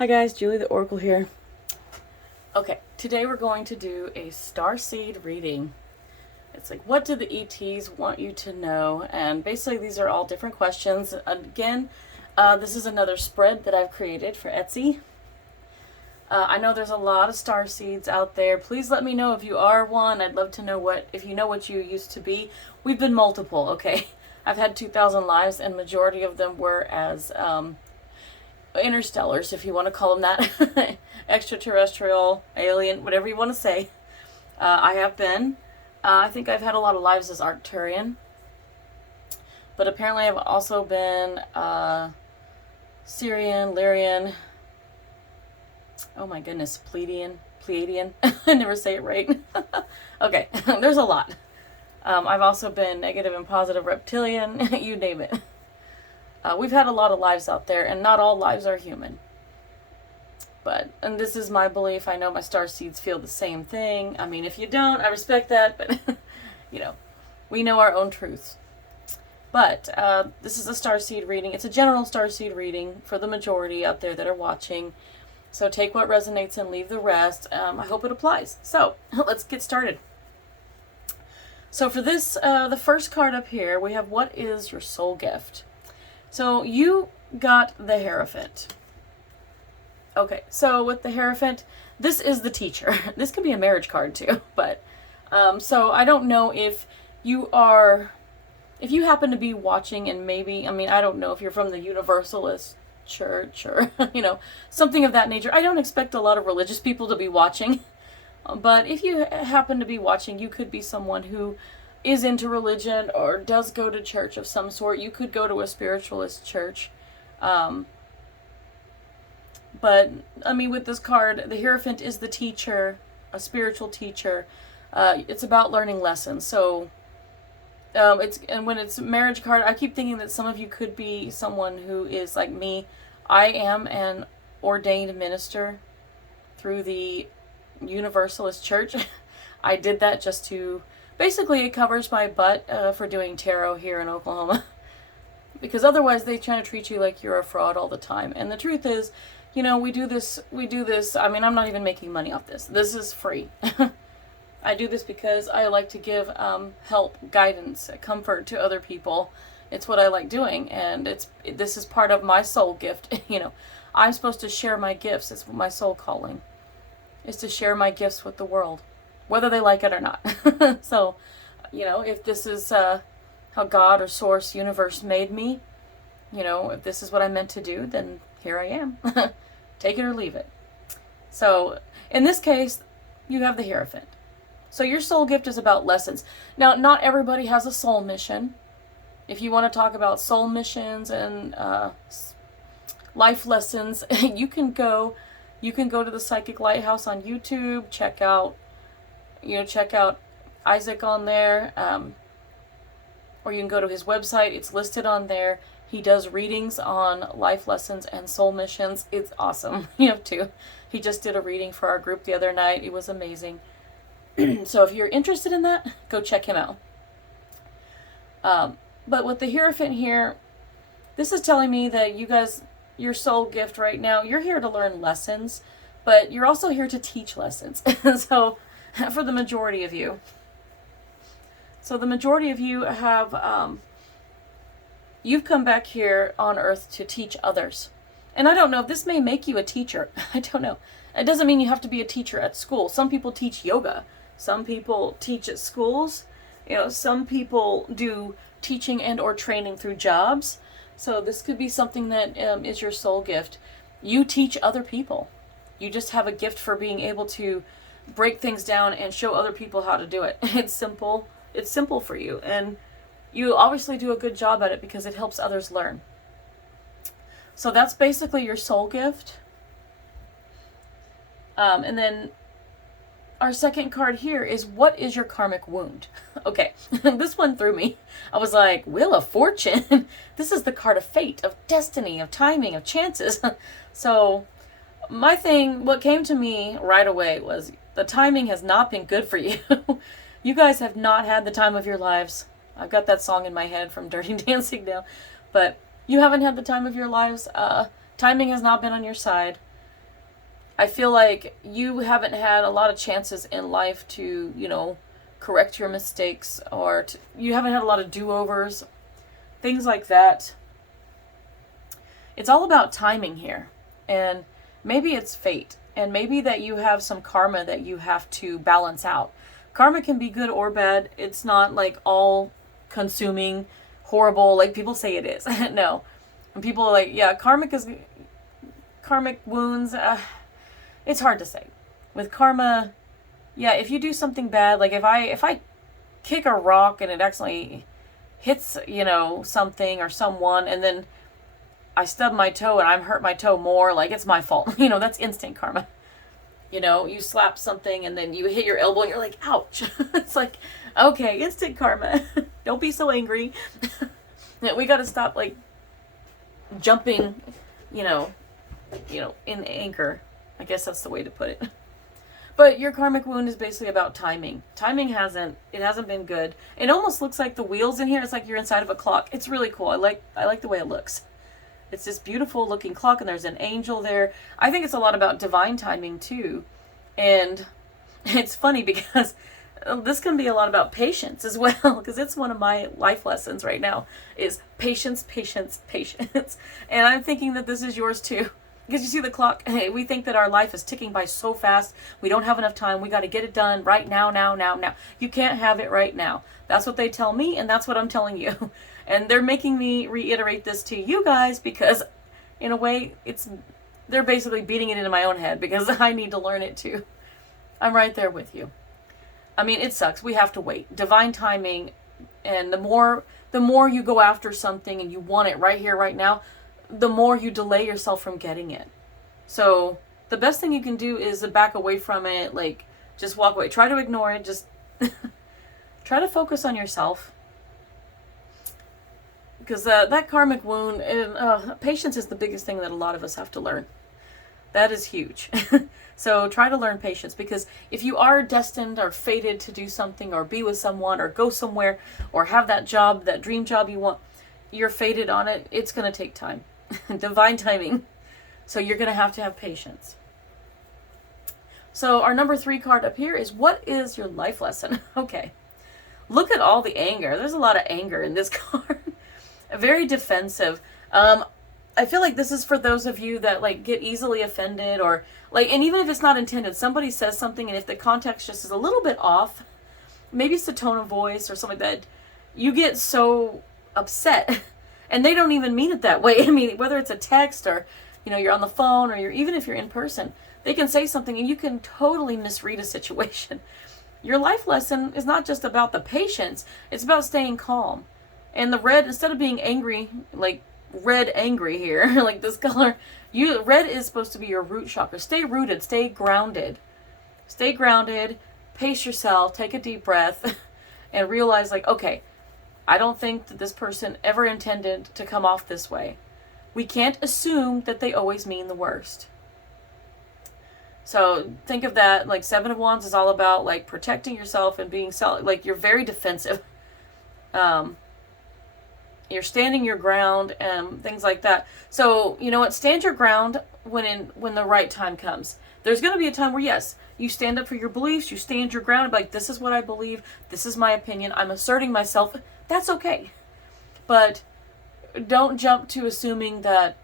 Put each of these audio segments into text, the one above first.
Hi guys, Julie the Oracle here. Okay, today we're going to do a Starseed reading. It's like, what do the ETs want you to know? And basically these are all different questions. Again, this is another spread that I've created for Etsy. I know there's a lot of starseeds out there. Please let me know if you are one. I'd love to know if you know what you used to be. We've been multiple, okay? I've had 2,000 lives and majority of them were as interstellars, if you want to call them that. Extraterrestrial, alien, whatever you want to say. I have been. I think I've had a lot of lives as Arcturian. But apparently I've also been Syrian, Lyrian. Oh my goodness, Pleiadian. I never say it right. Okay, there's a lot. I've also been negative and positive reptilian, you name it. We've had a lot of lives out there, and not all lives are human. And this is my belief. I know my starseeds feel the same thing. I mean, if you don't, I respect that, but, we know our own truths. But this is a starseed reading. It's a general starseed reading for the majority out there that are watching. So take what resonates and leave the rest. I hope it applies. So let's get started. So for this, the first card up here, we have, what is your soul gift? So you got the Hierophant. Okay, so with the Hierophant, this is the teacher. This could be a marriage card too, but so I don't know if you happen to be watching and maybe, I don't know if you're from the Universalist church or, something of that nature. I don't expect a lot of religious people to be watching, but if you happen to be watching, you could be someone who is into religion or does go to church of some sort. You could go to a spiritualist church. But with this card, the Hierophant is the teacher, a spiritual teacher. It's about learning lessons. So when it's a marriage card, I keep thinking that some of you could be someone who is like me. I am an ordained minister through the Universalist Church. I did that just to, basically it covers my butt for doing tarot here in Oklahoma. Because otherwise they try to treat you like you're a fraud all the time. And the truth is, we do this, I'm not even making money off this. This is free. I do this because I like to give help, guidance, comfort to other people. It's what I like doing, and this is part of my soul gift. I'm supposed to share my gifts. It's my soul calling, is to share my gifts with the world, whether they like it or not. So, if this is how God or Source, Universe made me, if this is what I'm meant to do, then here I am. Take it or leave it. So, in this case, you have the Hierophant. So your soul gift is about lessons. Now, not everybody has a soul mission. If you want to talk about soul missions and life lessons, you can go to the Psychic Lighthouse on YouTube, check out Isaac on there, or you can go to his website. It's listed on there. He does readings on life lessons and soul missions. It's awesome. You have to. He just did a reading for our group the other night. It was amazing. So if you're interested in that, go check him out. But with the Hierophant here, this is telling me that you guys, your soul gift right now, you're here to learn lessons, but you're also here to teach lessons. So for the majority of you. So the majority of you have, you've come back here on Earth to teach others. And I don't know, this may make you a teacher. I don't know. It doesn't mean you have to be a teacher at school. Some people teach yoga. Some people teach at schools. Some people do teaching and or training through jobs. So this could be something that is your soul gift. You teach other people. You just have a gift for being able to break things down and show other people how to do it. It's simple. It's simple for you. And you obviously do a good job at it because it helps others learn. So that's basically your soul gift. And then our second card here is, what is your karmic wound? Okay, this one threw me. I was like, Wheel of Fortune? This is the card of fate, of destiny, of timing, of chances. So what came to me right away was, the timing has not been good for you. You guys have not had the time of your lives. I've got that song in my head from Dirty Dancing now. But you haven't had the time of your lives. Timing has not been on your side. I feel like you haven't had a lot of chances in life to, you know, correct your mistakes, or you haven't had a lot of do-overs, things like that. It's all about timing here. And maybe it's fate. And maybe that you have some karma that you have to balance out. Karma can be good or bad. It's not like all consuming, horrible, like people say it is. No. And people are like, yeah, karmic wounds, it's hard to say. With karma, yeah, if you do something bad, like if I kick a rock and it accidentally hits, you know, something or someone, and then I stub my toe and I'm hurt my toe more, like it's my fault. You know, that's instant karma. You know, you slap something and then you hit your elbow and you're like, ouch. It's like, okay, instant karma. Don't be so angry. We got to stop like jumping, you know, in anger. I guess that's the way to put it. But your karmic wound is basically about timing. Timing hasn't been good. It almost looks like the wheels in here, it's like you're inside of a clock. It's really cool. I like the way it looks. It's this beautiful looking clock and there's an angel there. I think it's a lot about divine timing too. And it's funny because this can be a lot about patience as well, because it's one of my life lessons right now is patience, patience, patience. And I'm thinking that this is yours too. Because you see the clock, hey, we think that our life is ticking by so fast. We don't have enough time. We got to get it done right now, now. You can't have it right now. That's what they tell me, and that's what I'm telling you. And they're making me reiterate this to you guys because, in a way, they're basically beating it into my own head because I need to learn it too. I'm right there with you. I mean, it sucks. We have to wait. Divine timing, and the more you go after something and you want it right here, right now, the more you delay yourself from getting it. So the best thing you can do is to back away from it, like just walk away. Try to ignore it. Just try to focus on yourself. Because that karmic wound, and patience is the biggest thing that a lot of us have to learn. That is huge. So try to learn patience, because if you are destined or fated to do something or be with someone or go somewhere or have that job, that dream job you want, you're fated on it, it's going to take time. Divine timing. So you're going to have patience. So our number 3 card up here is, what is your life lesson? Okay. Look at all the anger. There's a lot of anger in this card. Very defensive. I feel like this is for those of you that like get easily offended, or like, and even if it's not intended, somebody says something and if the context just is a little bit off, maybe it's the tone of voice or something like that, you get so upset. And they don't even mean it that way. I mean, whether it's a text or, you know, you're on the phone, or even if you're in person, they can say something and you can totally misread a situation. Your life lesson is not just about the patience. It's about staying calm. And the red, instead of being angry, like red angry here, like this color, red is supposed to be your root chakra. Stay rooted. Stay grounded. Stay grounded. Pace yourself. Take a deep breath and realize like, okay, I don't think that this person ever intended to come off this way. We can't assume that they always mean the worst. So think of that, like 7 of Wands is all about like protecting yourself and being like you're very defensive. You're standing your ground and things like that. So, you know what? Stand your ground when the right time comes. There's going to be a time where, yes, you stand up for your beliefs, you stand your ground, like, this is what I believe, this is my opinion, I'm asserting myself. That's okay. But don't jump to assuming that,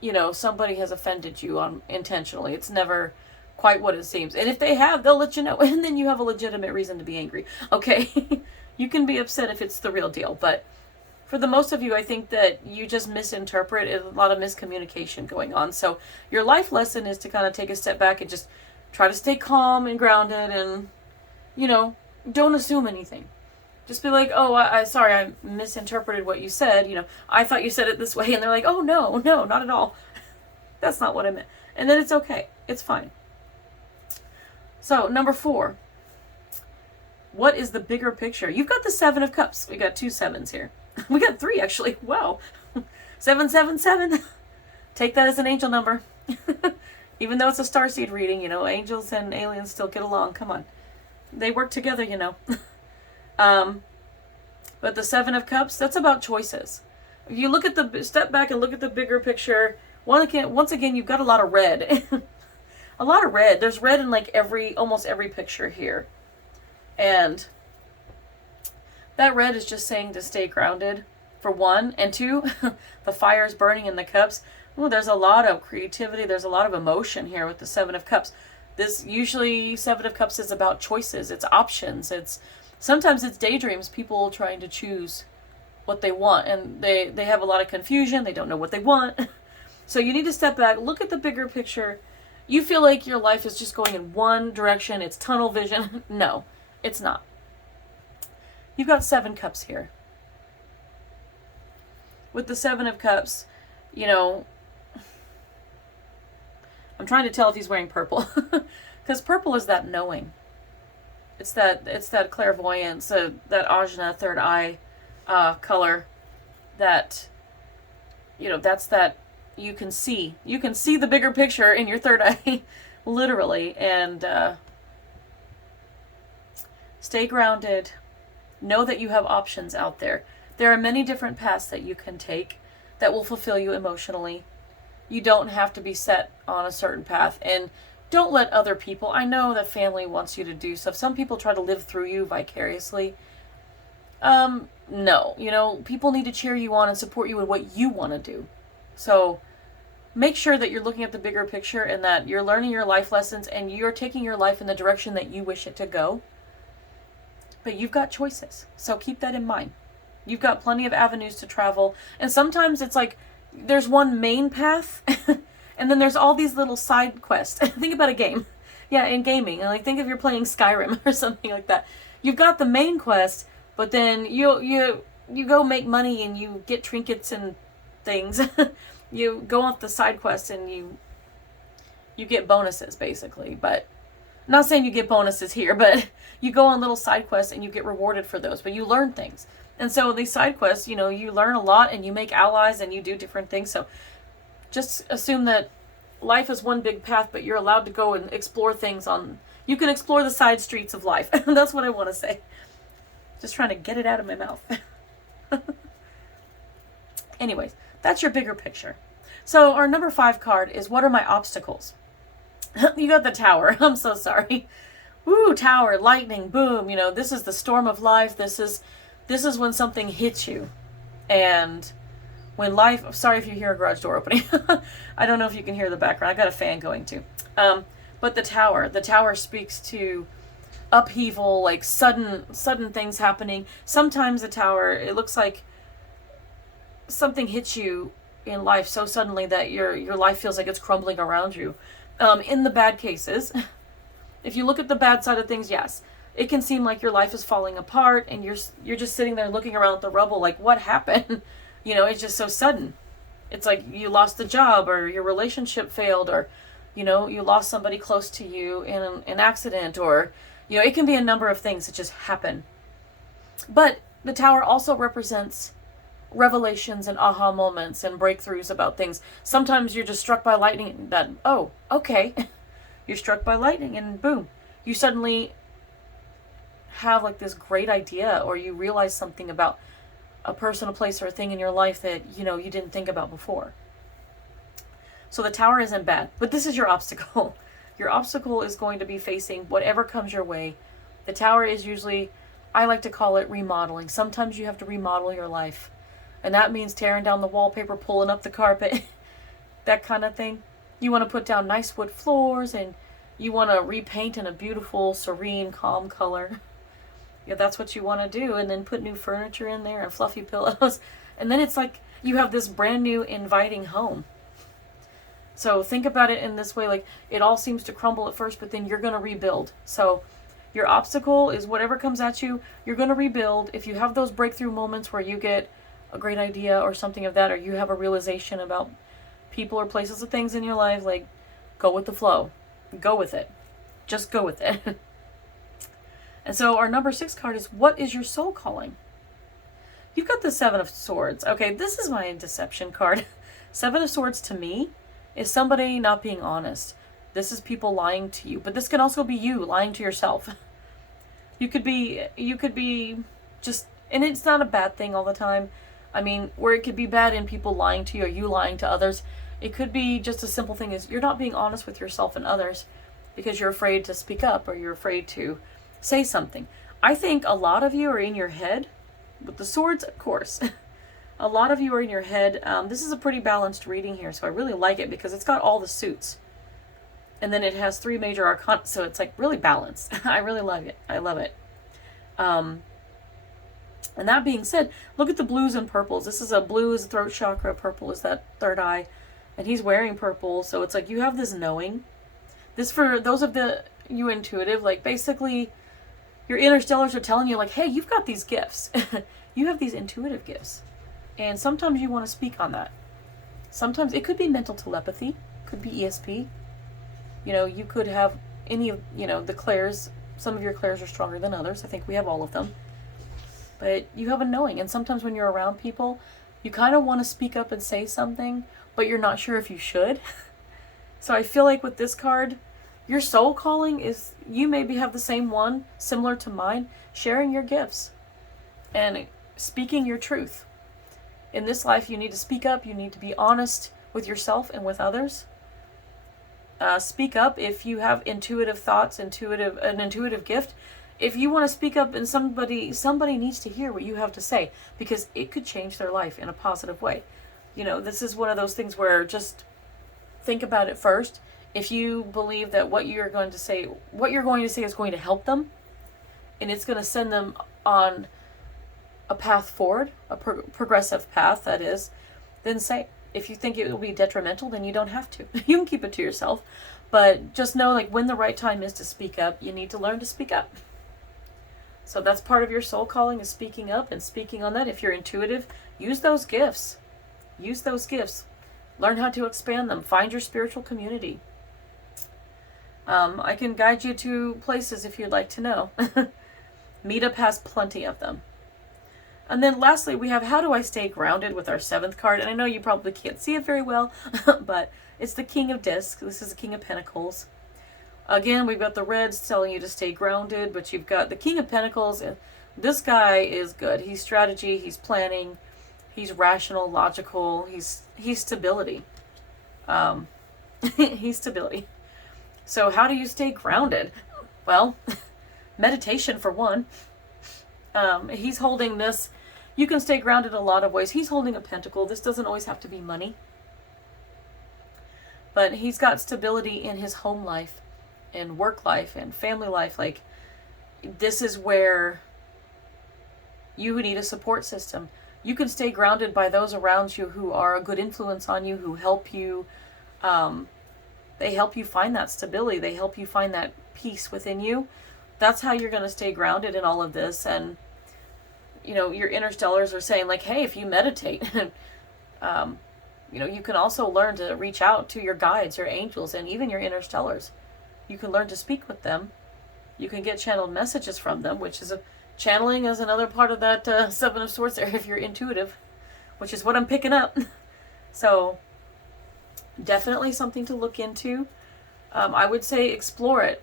you know, somebody has offended you intentionally. It's never quite what it seems. And if they have, they'll let you know. And then you have a legitimate reason to be angry. Okay? You can be upset if it's the real deal. But for the most of you, I think that you just misinterpret. A lot of miscommunication going on. So your life lesson is to kind of take a step back and just try to stay calm and grounded and, you know, don't assume anything. Just be like, oh, sorry, I misinterpreted what you said. You know, I thought you said it this way. And they're like, oh, no, not at all. That's not what I meant. And then it's okay. It's fine. So, number 4. What is the bigger picture? You've got the 7 of Cups. We got 2 7s here. We got 3, actually. Wow. 777. Take that as an angel number. Even though it's a starseed reading, you know, angels and aliens still get along. Come on. They work together, you know. But the 7 of Cups, that's about choices. If you look at step back and look at the bigger picture, once again, you've got a lot of red. a lot of red. There's red in like almost every picture here. And that red is just saying to stay grounded, for one. And two, the fire is burning in the cups. Ooh, there's a lot of creativity. There's a lot of emotion here with the Seven of Cups. This usually, Seven of Cups is about choices. It's options. Sometimes it's daydreams. People trying to choose what they want. And they have a lot of confusion. They don't know what they want. So you need to step back. Look at the bigger picture. You feel like your life is just going in one direction. It's tunnel vision. No, it's not. You've got 7 cups here. With the 7 of Cups, you know, I'm trying to tell if he's wearing purple. Because purple is that knowing. It's that clairvoyance, that ajna, third eye color. That, you know, that's that you can see. You can see the bigger picture in your third eye. Literally. And stay grounded. Know that you have options out there. There are many different paths that you can take that will fulfill you emotionally. You don't have to be set on a certain path. And don't let other people, I know that family wants you to do stuff. Some people try to live through you vicariously. No. You know, people need to cheer you on and support you in what you want to do. So make sure that you're looking at the bigger picture and that you're learning your life lessons and you're taking your life in the direction that you wish it to go. But you've got choices. So keep that in mind. You've got plenty of avenues to travel. And sometimes it's like there's one main path and then there's all these little side quests. Think about a game. Yeah, in gaming. Like think if you're playing Skyrim or something like that. You've got the main quest, but then you go make money and you get trinkets and things. You go off the side quests and you get bonuses basically. But I'm not saying you get bonuses here, but you go on little side quests and you get rewarded for those, but you learn things. And so these side quests, you know, you learn a lot and you make allies and you do different things. So just assume that life is one big path, but you're allowed to go and explore things you can explore the side streets of life. That's what I want to say. Just trying to get it out of my mouth. Anyways, that's your bigger picture. So our number 5 card is, what are my obstacles? You got the Tower. I'm so sorry. Woo, Tower, lightning, boom. You know, this is the storm of life. This is when something hits you. And when life, sorry if you hear a garage door opening. I don't know if you can hear the background. I got a fan going too. But the Tower speaks to upheaval, like sudden things happening. Sometimes the Tower, it looks like something hits you in life so suddenly that your life feels like it's crumbling around you. In the bad cases, if you look at the bad side of things, yes, it can seem like your life is falling apart and you're just sitting there looking around at the rubble like, what happened? You know, it's just so sudden. It's like you lost the job or your relationship failed or, you know, you lost somebody close to you in an accident or, you know, it can be a number of things that just happen. But the Tower also represents revelations and aha moments and breakthroughs about things. Sometimes you're just struck by lightning that, oh, okay. You're struck by lightning and boom. You suddenly have like this great idea or you realize something about a person, a place, or a thing in your life that, you know, you didn't think about before. So the Tower isn't bad, but this is your obstacle. Your obstacle is going to be facing whatever comes your way. The Tower is usually, I like to call it remodeling. Sometimes you have to remodel your life. And that means tearing down the wallpaper, pulling up the carpet, that kind of thing. You want to put down nice wood floors and you want to repaint in a beautiful, serene, calm color. Yeah, that's what you want to do. And then put new furniture in there and fluffy pillows. And then it's like you have this brand new, inviting home. So think about it in this way, like it all seems to crumble at first, but then you're going to rebuild. So your obstacle is whatever comes at you, you're going to rebuild. If you have those breakthrough moments where you get a great idea or something of that, or you have a realization about people or places or things in your life, like go with the flow. Go with it. Just go with it. And so our number 6 card is, what is your soul calling? You've got the 7 of Swords. Okay, this is my deception card. 7 of Swords to me is somebody not being honest. This is people lying to you, but this can also be you lying to yourself. You could be just, and it's not a bad thing all the time. I mean, where it could be bad in people lying to you or you lying to others, It could be just a simple thing as you're not being honest with yourself and others because you're afraid to speak up or you're afraid to say something. I think a lot of you are in your head, with the swords, of course. A lot of you are in your head. This is a pretty balanced reading here, so I really like it because it's got all the suits. And then it has 3 major arcana, so it's like really balanced. I really love it. I love it. And that being said, look at the blues and purples. This is a blue is throat chakra, purple is that third eye, and he's wearing purple, so it's like you have this knowing. This for those of you intuitive, like basically your interstellars are telling you like, hey, you've got these gifts. You have these intuitive gifts. And sometimes you want to speak on that. Sometimes it could be mental telepathy, could be ESP. You know, you could have any of, the clairs. Some of your clairs are stronger than others. I think we have all of them. But you have a knowing. And sometimes when you're around people, you kind of want to speak up and say something, but you're not sure if you should. So I feel like with this card, your soul calling is, you maybe have the same one, similar to mine, sharing your gifts and speaking your truth. In this life, you need to speak up. You need to be honest with yourself and with others. Speak up if you have intuitive thoughts, an intuitive gift. If you want to speak up and somebody needs to hear what you have to say because it could change their life in a positive way. This is one of those things where just think about it first. If you believe that what you're going to say is going to help them and it's going to send them on a path forward, a progressive path, that is, then say. If you think it will be detrimental, then you don't have to. You can keep it to yourself. But just know, like, when the right time is to speak up, you need to learn to speak up. So that's part of your soul calling, is speaking up and speaking on that. If you're intuitive, use those gifts. Use those gifts. Learn how to expand them. Find your spiritual community. I can guide you to places if you'd like to know. Meetup has plenty of them. And then lastly, we have how do I stay grounded with our 7th card. And I know you probably can't see it very well, but it's the King of Discs. This is the King of Pentacles. Again, we've got the reds telling you to stay grounded, but you've got the King of Pentacles. This guy is good. He's strategy, he's planning, he's rational, logical, he's stability. He's stability. So how do you stay grounded? Well, meditation for one. He's holding this. You can stay grounded in a lot of ways. He's holding a pentacle. This doesn't always have to be money. But he's got stability in his home life and work life and family life. Like, this is where you need a support system. You can stay grounded by those around you who are a good influence on you, who help you. They help you find that stability. They help you find that peace within you. That's how you're going to stay grounded in all of this. And, your interstellars are saying, like, hey, if you meditate, you can also learn to reach out to your guides, your angels, and even your interstellars. You can learn to speak with them. You can get channeled messages from them, which is channeling is another part of that 7 of Swords there if you're intuitive, which is what I'm picking up. So definitely something to look into. I would say explore it.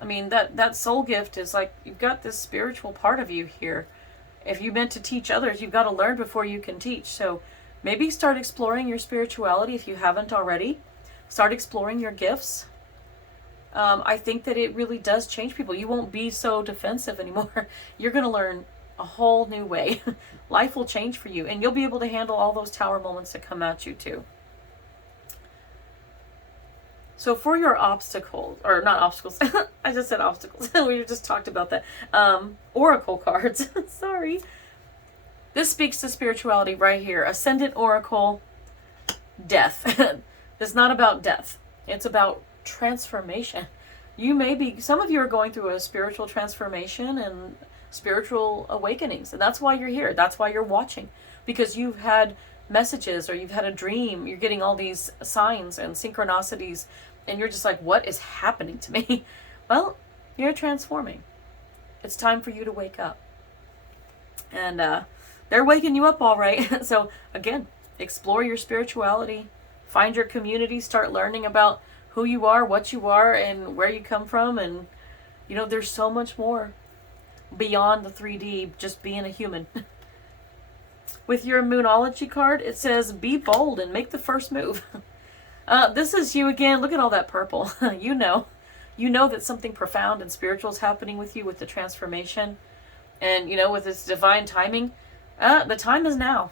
I mean, that soul gift is like, you've got this spiritual part of you here. If you meant to teach others, you've got to learn before you can teach. So maybe start exploring your spirituality if you haven't already. Start exploring your gifts. I think that it really does change people. You won't be so defensive anymore. You're going to learn a whole new way. Life will change for you, and you'll be able to handle all those tower moments that come at you too. So for your obstacles, or not obstacles, I just said obstacles. We just talked about that. Oracle cards, sorry. This speaks to spirituality right here. Ascendant Oracle, death. It's not about death. It's about transformation. Some of you are going through a spiritual transformation and spiritual awakenings. And that's why you're here. That's why you're watching. Because you've had messages or you've had a dream. You're getting all these signs and synchronicities. And you're just like, what is happening to me? Well, you're transforming. It's time for you to wake up. And they're waking you up all right. So again, explore your spirituality. Find your community. Start learning about who you are, what you are, and where you come from. And, there's so much more beyond the 3D, just being a human. With your Moonology card, it says, be bold and make the first move. This is you again. Look at all that purple. You know that something profound and spiritual is happening with you with the transformation. And, with this divine timing, the time is now.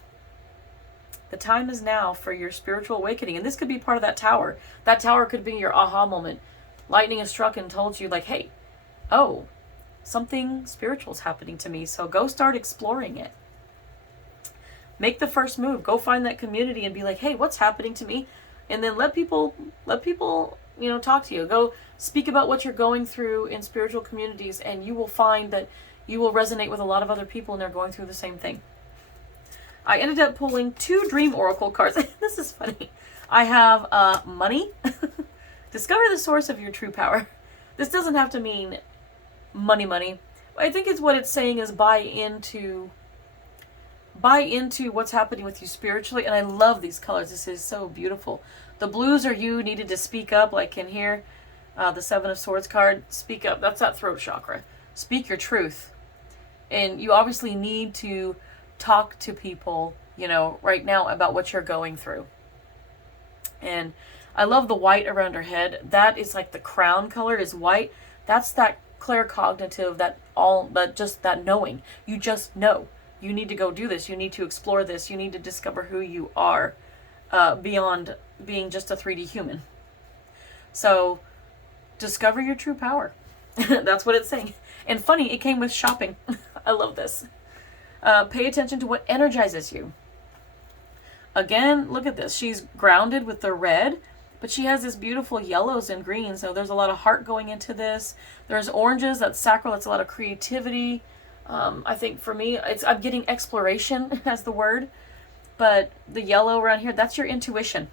The time is now for your spiritual awakening. And this could be part of that tower. That tower could be your aha moment. Lightning has struck and told you, like, hey, oh, something spiritual is happening to me. So go start exploring it. Make the first move. Go find that community and be like, hey, what's happening to me? And then let people, talk to you. Go speak about what you're going through in spiritual communities, and you will find that you will resonate with a lot of other people and they're going through the same thing. I ended up pulling 2 dream oracle cards. This is funny. I have money. Discover the source of your true power. This doesn't have to mean money. I think it's what it's saying is buy into what's happening with you spiritually. And I love these colors. This is so beautiful. The blues are you needed to speak up, like in here. The 7 of Swords card. Speak up. That's that throat chakra. Speak your truth. And you obviously need to talk to people, right now about what you're going through. And I love the white around her head. That is like the crown color is white. That's that claircognitive, that knowing. You just know. You need to go do this. You need to explore this. You need to discover who you are beyond being just a 3D human. So discover your true power. That's what it's saying. And funny, it came with shopping. I love this. Pay attention to what energizes you. Again, look at this. She's grounded with the red, but she has this beautiful yellows and greens. So there's a lot of heart going into this. There's oranges. That's sacral. That's a lot of creativity. I think for me, I'm getting exploration as the word. But the yellow around here, that's your intuition.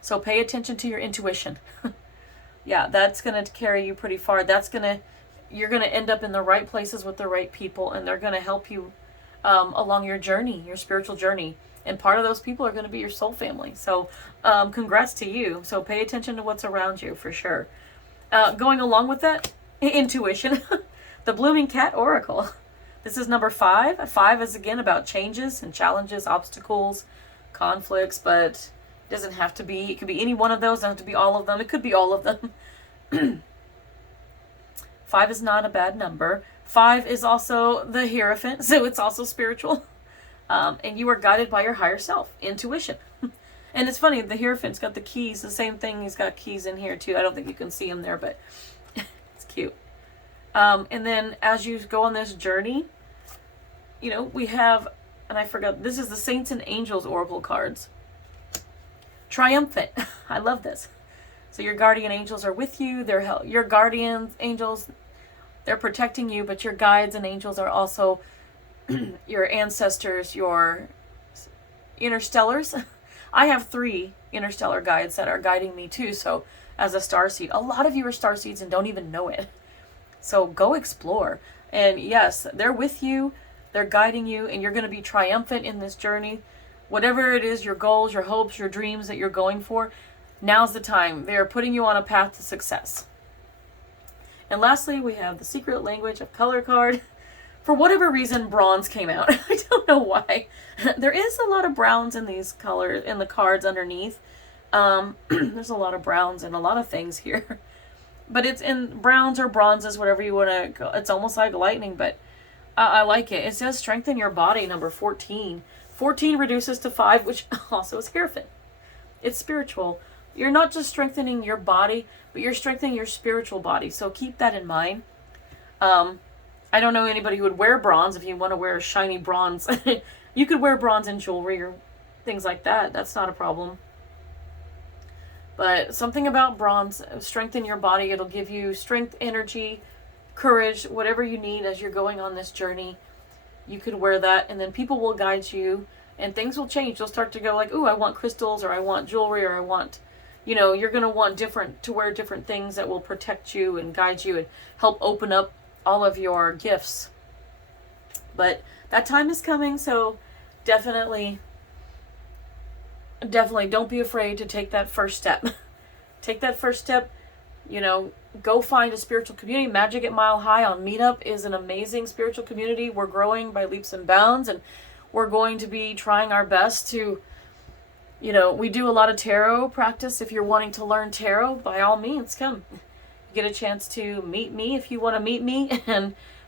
So pay attention to your intuition. Yeah, that's going to carry you pretty far. You're going to end up in the right places with the right people, and they're going to help you along your journey, your spiritual journey. And part of those people are going to be your soul family. So congrats to you. So pay attention to what's around you for sure. Going along with that, intuition, the Blooming Cat Oracle. This is number 5. 5 is again about changes and challenges, obstacles, conflicts, but it doesn't have to be. It could be any one of those. It doesn't have to be all of them. It could be all of them. 5 is not a bad number. 5 is also the Hierophant, so it's also spiritual. And you are guided by your higher self, intuition. And it's funny, the Hierophant's got the keys, the same thing. He's got keys in here too. I don't think you can see him there, but it's cute. And then as you go on this journey, we have, and I forgot, this is the Saints and Angels Oracle cards. Triumphant. I love this. So your guardian angels are with you. They're your guardian angels. They're protecting you, but your guides and angels are also your ancestors, your interstellars. I have 3 interstellar guides that are guiding me too. So as a starseed, a lot of you are starseeds and don't even know it. So go explore. And yes, they're with you. They're guiding you, and you're going to be triumphant in this journey. Whatever it is, your goals, your hopes, your dreams that you're going for, now's the time. They are putting you on a path to success. And lastly, we have the Secret Language of Color card. For whatever reason, bronze came out. I don't know why. There is a lot of browns in these colors, in the cards underneath. There's a lot of browns and a lot of things here. But it's in browns or bronzes, whatever you want to go. It's almost like lightning, but I like it. It says strengthen your body, number 14. 14 reduces to 5, which also is Hierophant. It's spiritual. You're not just strengthening your body, but you're strengthening your spiritual body. So keep that in mind. I don't know anybody who would wear bronze. If you want to wear a shiny bronze, you could wear bronze in jewelry or things like that. That's not a problem. But something about bronze, strengthen your body. It'll give you strength, energy, courage, whatever you need as you're going on this journey. You could wear that, and then people will guide you, and things will change. You'll start to go like, ooh, I want crystals, or I want jewelry, or I want, you're going to want to wear different things that will protect you and guide you and help open up all of your gifts. But that time is coming, so definitely don't be afraid to take that first step. Take that first step. Go find a spiritual community. Magic at Mile High on Meetup is an amazing spiritual community. We're growing by leaps and bounds, and we're going to be trying our best to You know, we do a lot of tarot practice. If you're wanting to learn tarot, by all means, come. Get a chance to meet me if you want to meet me.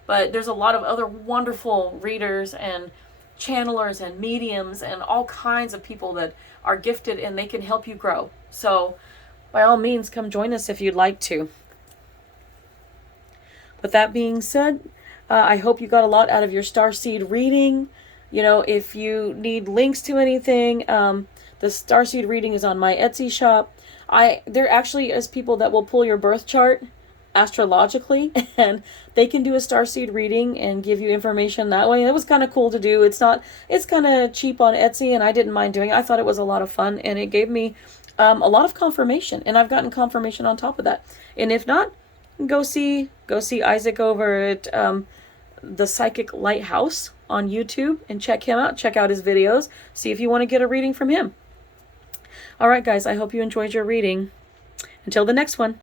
But there's a lot of other wonderful readers and channelers and mediums and all kinds of people that are gifted and they can help you grow. So by all means, come join us if you'd like to. With that being said, I hope you got a lot out of your Starseed reading. You know, if you need links to anything, the Starseed reading is on my Etsy shop. There actually is people that will pull your birth chart astrologically, and they can do a Starseed reading and give you information that way. It was kind of cool to do. It's kind of cheap on Etsy, and I didn't mind doing it. I thought it was a lot of fun, and it gave me a lot of confirmation, and I've gotten confirmation on top of that. And if not, go see Isaac over at the Psychic Lighthouse on YouTube and check him out. Check out his videos. See if you want to get a reading from him. All right, guys, I hope you enjoyed your reading. Until the next one.